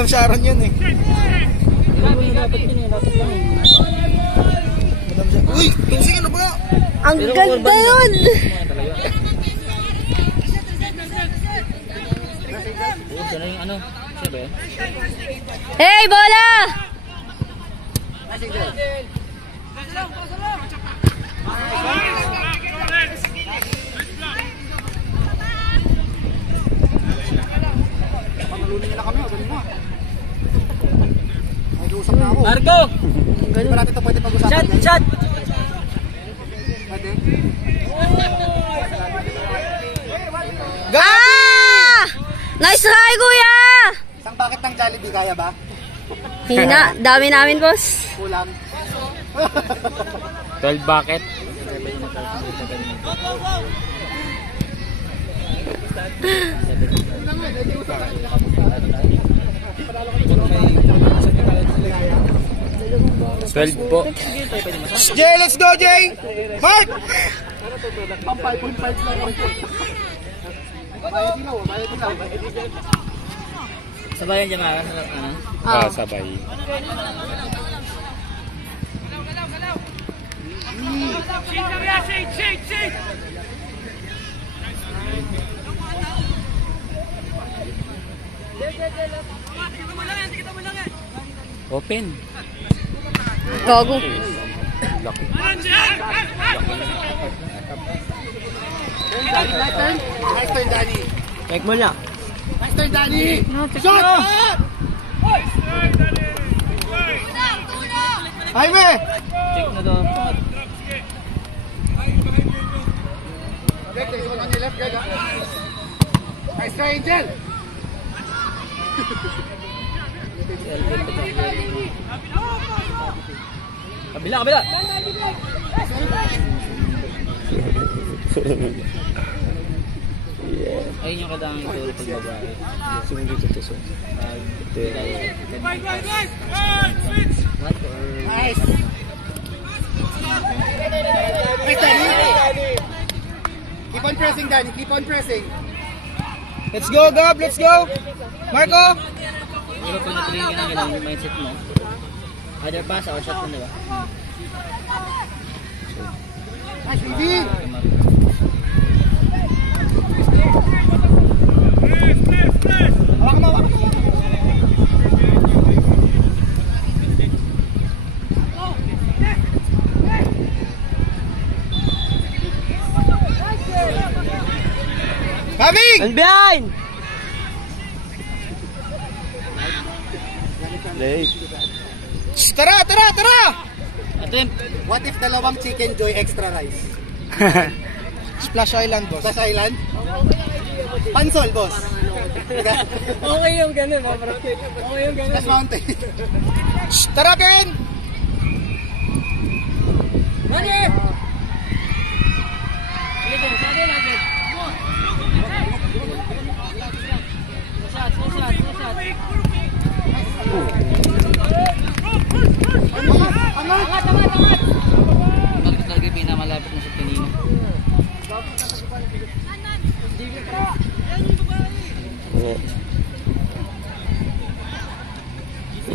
Madam Sharon yun eh. Dapat yun eh, dapat lang eh. Madam Sharon. Uy! Pinsing ano ba? Ang ganda yun! Hey, bola! Panalunin nila kami, galing mo. Nag-uusap na ako. Marco! Hindi pa natin ito pwede pag-usapan. Shot! Shot! Pwede? Ah! Nice try, kuya! Isang bucket ng Jollibee, kaya ba? Hina, dami namin, boss. Kulang. 12 bucket. Po. Jay, let's go, Jay! Mark! Pang 5.5 lang ako. Sabayan dyan mga ano? Sabay. Open. Gago. Nice turn, Danny. Check mo lang. Nice turn, Danny. Shot! Jaime! Check na to. Okay, there's one on your left, Greg. Nice try, Angel. Kabila, kabila. Ayun yung kadaming turo pag babae. Sumuli ko to. Nice. Nice, Danny. Keep on pressing, Danny. Keep on pressing. Let's go, Gab. Let's go. Marco. Pero kung natuloy ka na ganun yung mindset mo, either pass or shot mo, diba? Nice, baby. Hawakan mo, hawakan mo. Coming! And behind! Tara, tara, tara! Attempt! What if dalawang chicken joy extra rice? Splash Island, boss. Splash Island? Pansol, boss. Okay yung ganun, bro. Okay yung ganun. Splash Mountain. Tara, Ken! Money! Sige, sabi natin. Shot. Angat! Bakit talaga yung pinamalapit na sa kanina?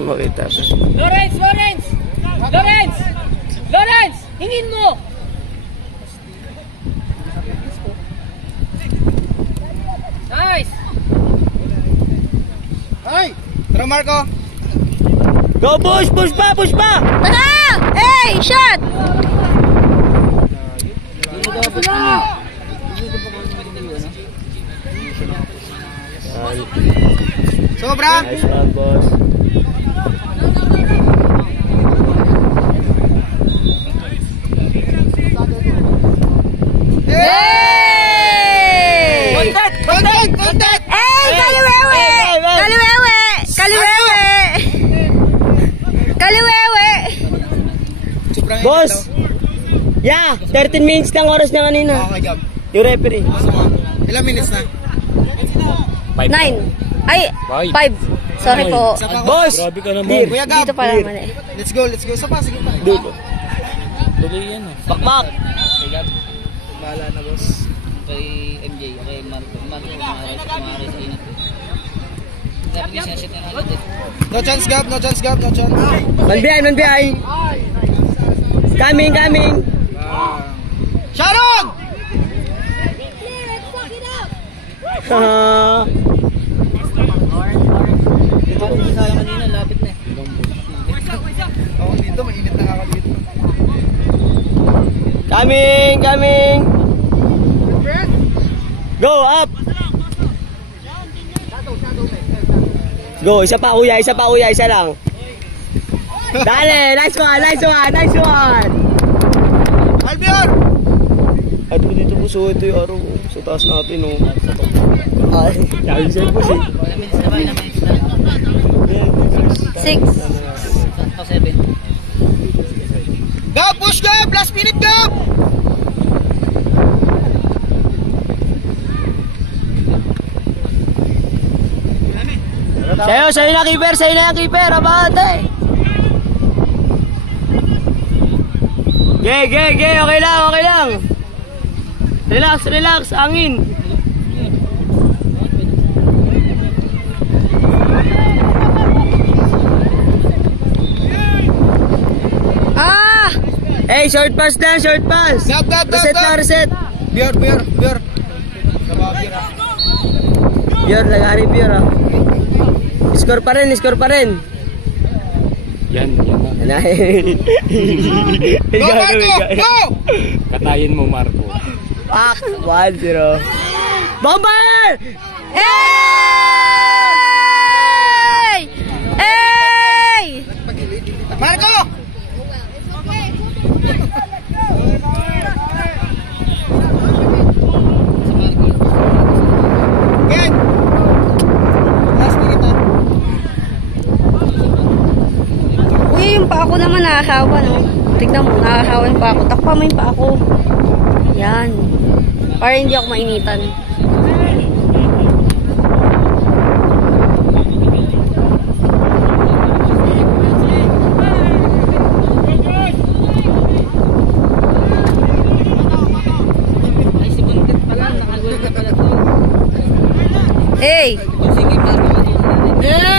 Makita ko. Lawrence! Hingin mo! Nice! Ay! Tara, Marco! Go, push pa! Tara! Hey, shot! Sobra! Nice one, boss. Hey! Content! Hey, Kaliwewe! Boss! Yeah, 13 minutes lang oras na kanina. Okay, Gab. Yung referee. Ilang minutes na? 9. Ay, 5. Sorry po. Boss! Grabe ka naman. Kuya Gab. Dito pala mali. Let's go. Sa pa, sige pa. Dulo. Tuloy yan eh. Bakbak! Kay Gab. Bahala na, boss. Kay MJ. Kay Marco. Marco, kumaray sa inat. Dapat yung sineset na agad eh. No chance, Gab. No chance, Gab. No chance. Man behind. Coming. Sharon! Dito kung sasala kanina, lapit na eh. Oo, dito. Mainit na nga ako dito. Coming. Go, up. Go, isa pa kuya, isa lang. Dale, nice one. Albion! Ay, dito po so ito yung araw. Sa taas natin, oh. Ay, dahil siya po siya. Ilang minutes na ba? Ilang minutes na? 6. O 7. Gab, push Gab! Last minute, Gab! Sa'yo na keeper, abante. Okay lang. Relax, angin. Hey, short pass. Gab. Reset. Bior. Bior, lagari Bior, ah. Score pa rin. Yan. Go, Marco! Go! Katayin mo, Marco. Pak! 1-0. Bomber! Hey! Marco! Good! Last minute, ha? Uy, yung pa ako naman nakakawa, no? Tignan mo, nakakawa yung pa ako. Takpa mo yung pa ako. Yan. Para hindi ako mainitan. Ay, si Buntit pala. Nakagul ka pala to. Hey! Sige, Marco. Yeah!